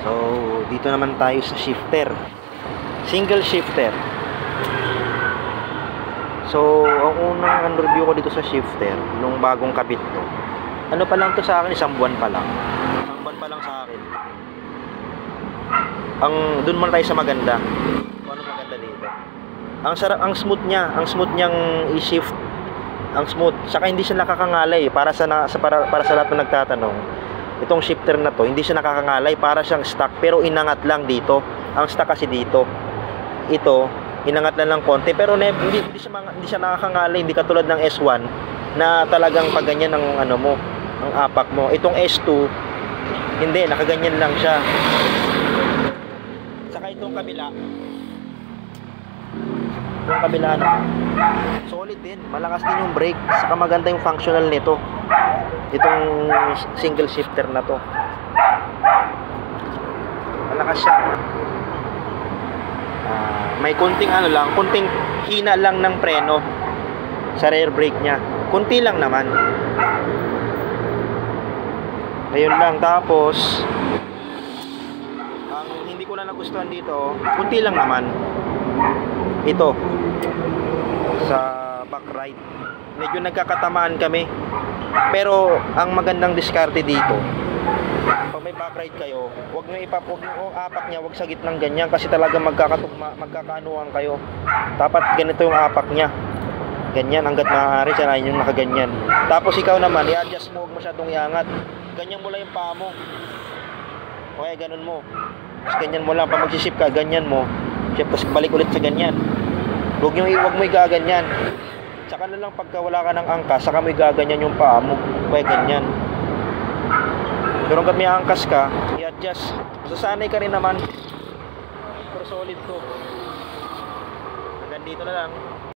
So, dito naman tayo sa shifter. Single shifter. So, ang unang review ko dito sa shifter, nung bagong kabit to. Ano pa lang to sa akin, isang buwan pa lang. Isang buwan pa lang sa akin. Doon muna tayo sa maganda. Kung ano maganda dito. Ang sarap, ang smooth niyang i-shift. Ang smooth. Saka hindi siya nakakangalay para sa lahat ng nagtatanong. Itong shifter na to, hindi siya nakakangalay, para siyang stock pero inangat lang dito. Ang stock kasi dito. Ito, inangat lang ng konti pero hindi siya nakakangalay, hindi katulad ng S1 na talagang pag ganyan ang ang apak mo. Itong S2 hindi, nakaganyan lang siya. Saka itong kabila naman, solid din, malakas din yung brake, saka maganda yung functional nito, itong single shifter na to. Malakas siya. May kunting kunting hina lang ng preno sa rear brake niya, kunti lang naman. Ayun lang. Tapos ang hindi ko na nagustuhan dito, kunti lang naman, ito sa back right, medyo nagkakatamaan kami. Pero ang magandang diskarte dito, pag may back right kayo, wag nyo apak niya, wag sa gitnang ganyan, kasi talaga magkakaanuhan kayo. Dapat ganito yung apak niya, ganyan hanggat maaari, sanayin yung nakaganyan. Tapos ikaw naman, i-adjust mo, huwag masyadong iangat, ganyan mo lang yung paa mo, okay, ganun mo. Tapos ganyan mo lang, pag magsisip ka, ganyan mo, tapos balik ulit sa ganyan. Huwag mo igaganyan. Tsaka na lang pagka wala ka ng angkas, saka mo igaganyan yung paa mo, okay, ganyan. Pero hanggat may angkas ka, i-adjust. Masasanay ka rin naman. Pero solid to. Hanggang dito na lang.